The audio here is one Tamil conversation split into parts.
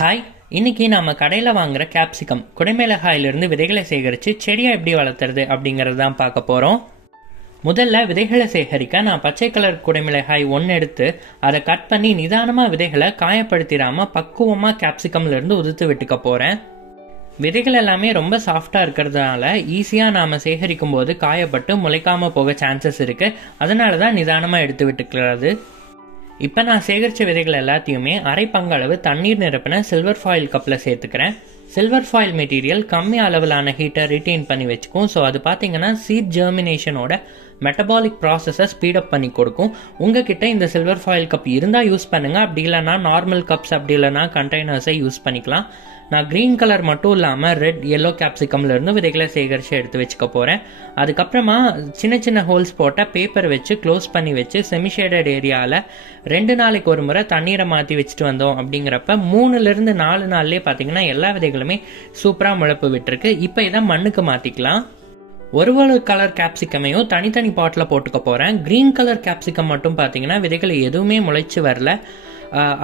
ஹாய், இன்னைக்கு நாம கடையில் வாங்குற கேப்சிகம் குடைமிளகாயிலிருந்து விதைகளை சேகரித்து செடியை எப்படி வளர்த்துறது அப்படிங்கிறது தான் பார்க்க போகிறோம். முதல்ல விதைகளை சேகரிக்க நான் பச்சை கலர் குடைமிளகாய் ஒன்று எடுத்து அதை கட் பண்ணி நிதானமாக விதைகளை காயப்படுத்திடாமல் பக்குவமாக கேப்சிகம்லேருந்து உதிர்த்து விட்டுக்க போகிறேன். விதைகள் எல்லாமே ரொம்ப சாஃப்டாக இருக்கிறதுனால ஈஸியாக நாம் சேகரிக்கும் போது காயப்பட்டு முளைக்காமல் போக சான்சஸ் இருக்குது. அதனால தான் நிதானமாக எடுத்து விட்டுக்கிறது. இப்போ நான் சேகரித்த விதைகள் எல்லாத்தையுமே அரை பங்களவு தண்ணீர் நிரப்பின சில்வர் ஃபாயில் கப்பில் சேர்த்துக்கிறேன். சில்வர் ஃபாயில் மெட்டீரியல் கம்மி அளவிலான ஹீட்டை ரிட்டைன் பண்ணி வச்சுக்கும். ஸோ அது பார்த்தீங்கன்னா சீட் ஜெர்மினேஷனோட மெட்டபாலிக் ப்ராசஸை ஸ்பீடப் பண்ணி கொடுக்கும். உங்ககிட்ட இந்த சில்வர் ஃபாயில் கப் இருந்தால் யூஸ் பண்ணுங்கள். அப்படி இல்லைனா நார்மல் கப்ஸ் அப்படி இல்லைனா கண்டெய்னர்ஸை யூஸ் பண்ணிக்கலாம். நான் க்ரீன் கலர் மட்டும் இல்லாமல் ரெட் எல்லோ கேப்சிகம்லேருந்து விதைகளை சேகரித்து எடுத்து வச்சுக்க போகிறேன். அதுக்கப்புறமா சின்ன சின்ன ஹோல்ஸ் போட்ட பேப்பர் வச்சு க்ளோஸ் பண்ணி வச்சு செமிஷேடட் ஏரியாவில் 2 நாளைக்கு ஒரு முறை தண்ணீரை மாற்றி வச்சுட்டு வந்தோம். அப்படிங்கிறப்ப 3லிருந்து 4 நாள்லேயே பார்த்தீங்கன்னா எல்லா விதைகளுமே சூப்பராக முளைப்பு விட்டுருக்கு. இப்போ இதை மண்ணுக்கு மாற்றிக்கலாம். ஒரு கலர் கேப்சிகமையும் தனித்தனி பாட்டில் போட்டுக்க போகிறேன். க்ரீன் கலர் கேப்சிகம் மட்டும் பார்த்தீங்கன்னா விதைகள் எதுவுமே முளைச்சி வரல.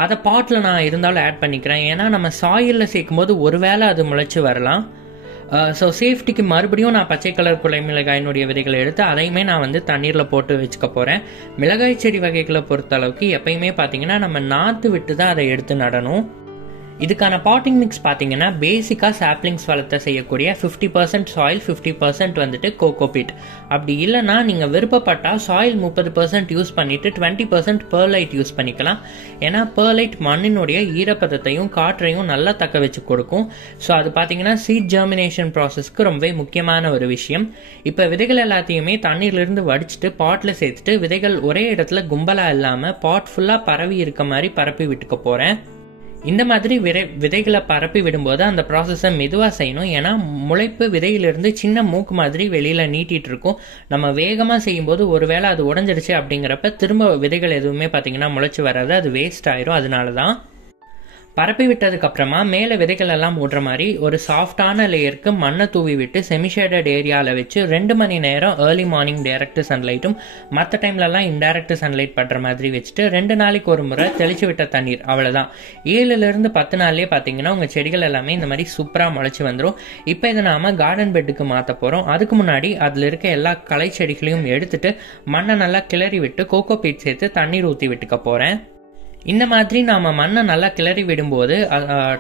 அதை பாட்டில் நான் இருந்தாலும் ஆட் பண்ணிக்கிறேன். ஏன்னா நம்ம சாயிலில் சேர்க்கும் போது ஒருவேளை அது முளைச்சி வரலாம். ஸோ சேஃப்டிக்கு மறுபடியும் நான் பச்சை கலர் குடைமிளகாயினுடைய விதைகளை எடுத்து அதையுமே நான் தண்ணீரில் போட்டு வச்சுக்க போகிறேன். மிளகாய் செடி வகைகளை பொறுத்த அளவுக்கு எப்பயுமே பார்த்தீங்கன்னா நம்ம நாற்று விட்டு தான் அதை எடுத்து நடணும். இதுக்கான பாட்டிங் மிக்ஸ் பார்த்தீங்கன்னா பேசிக்காக சாப்லிங்ஸ் வளர்த்த செய்யக்கூடிய 50% சாயில் 50% கோகோபீட். அப்படி இல்லைனா நீங்கள் விருப்பப்பட்டால் சாயில் 30% யூஸ் பண்ணிவிட்டு 20% பெர்லைட் யூஸ் பண்ணிக்கலாம். ஏன்னா பெர்லைட் மண்ணினுடைய ஈரப்பதத்தையும் காற்றையும் நல்லா தக்க வச்சு கொடுக்கும். ஸோ அது பார்த்தீங்கன்னா சீட் ஜெர்மினேஷன் ப்ராசஸ்க்கு ரொம்பவே முக்கியமான ஒரு விஷயம். இப்போ விதைகள் எல்லாத்தையுமே தண்ணீர்லேருந்து வடிச்சிட்டு பாட்டில் சேர்த்துட்டு விதைகள் ஒரே இடத்துல கும்பலாக இல்லாமல் பாட் ஃபுல்லாக பரவி இருக்க மாதிரி பரப்பி விட்டுக்க போகிறேன். இந்த மாதிரி விதைகளை பரப்பி விடும்போது அந்த ப்ராசஸை மெதுவாக செய்யணும். ஏன்னா முளைப்பு விதையிலிருந்து சின்ன மூக்கு மாதிரி வெளியில் நீட்டிகிட்டு இருக்கும். நம்ம வேகமாக செய்யும்போது ஒருவேளை அது உடஞ்சிடுச்சு அப்படிங்கிறப்ப திரும்ப விதைகள் எதுவுமே பார்த்தீங்கன்னா முளைச்சி வராது, அது வேஸ்ட் ஆயிரும். அதனால தான் பரப்பி விட்டதுக்கு அப்புறமா மேலே விதைகள் எல்லாம் மூடுற மாதிரி ஒரு சாஃப்டான லேயருக்கு மண்ணை தூவி விட்டு செமிஷேடட் ஏரியாவில் வச்சு 2 மணி நேரம் ஏர்லி மார்னிங் டைரக்ட் சன்லைட்டும் மற்ற டைம்லலாம் இன்டைரக்ட் சன்லைட் படுற மாதிரி வச்சுட்டு 2 நாளைக்கு ஒரு முறை தெளிச்சு விட்ட தண்ணீர். அவ்வளோதான். 7லிருந்து 10 நாள்லேயே பார்த்தீங்கன்னா உங்கள் செடிகள் எல்லாமே இந்த மாதிரி சூப்பராக முளைச்சி வந்துடும். இப்போ இதை நாம் கார்டன் பெட்டுக்கு மாற்ற போகிறோம். அதுக்கு முன்னாடி அதில் இருக்க எல்லா களை செடிகளையும் எடுத்துட்டு மண்ணை நல்லா கிளறி விட்டு கோகோ பீட் சேர்த்து தண்ணீர் ஊற்றி விட்டுக்க போகிறேன். இந்த மாதிரி நாம் மண்ணை நல்லா கிளறி விடும்போது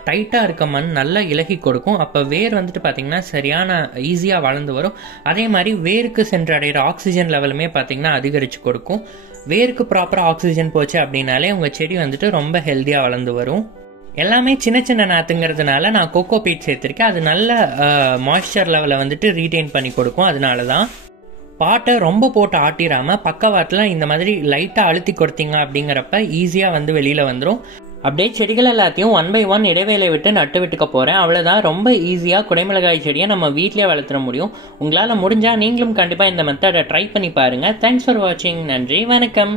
டைட்டாக இருக்க மண் நல்லா இலகி கொடுக்கும். அப்போ வேர் பார்த்திங்கன்னா சரியான ஈஸியாக வளர்ந்து வரும். அதே மாதிரி வேருக்கு சென்றடைகிற ஆக்சிஜன் லெவலுமே பார்த்திங்கன்னா அதிகரித்து கொடுக்கும். வேருக்கு ப்ராப்பராக ஆக்சிஜன் போச்சு அப்படின்னாலே உங்கள் செடி ரொம்ப ஹெல்த்தியாக வளர்ந்து வரும். எல்லாமே சின்ன சின்ன நாற்றுங்கிறதுனால நான் கோகோ பீட் சேர்த்துருக்கேன். அது நல்ல மாய்ஸ்சர் லெவலை ரீட்டைன் பண்ணி கொடுக்கும். அதனால தான் பாட்டை ரொம்ப போட்டு ஆட்டிடாமல் பக்கவாட்டில் இந்த மாதிரி லைட்டாக அழுத்தி கொடுத்தீங்க அப்படிங்கிறப்ப ஈஸியாக வெளியில் வந்துடும். அப்படியே செடிகள் எல்லாத்தையும் 1 by 1 இடைவேளை விட்டு நட்டு விட்டுக்க போகிறேன். அவ்வளோதான். ரொம்ப ஈஸியாக குடைமிளகாய் செடியை நம்ம வீட்டிலே வளர்த்துற முடியும். உங்களால் முடிஞ்சால் நீங்களும் கண்டிப்பாக இந்த மெத்தடை ட்ரை பண்ணி பாருங்கள். தேங்க்ஸ் ஃபார் வாட்சிங். நன்றி, வணக்கம்.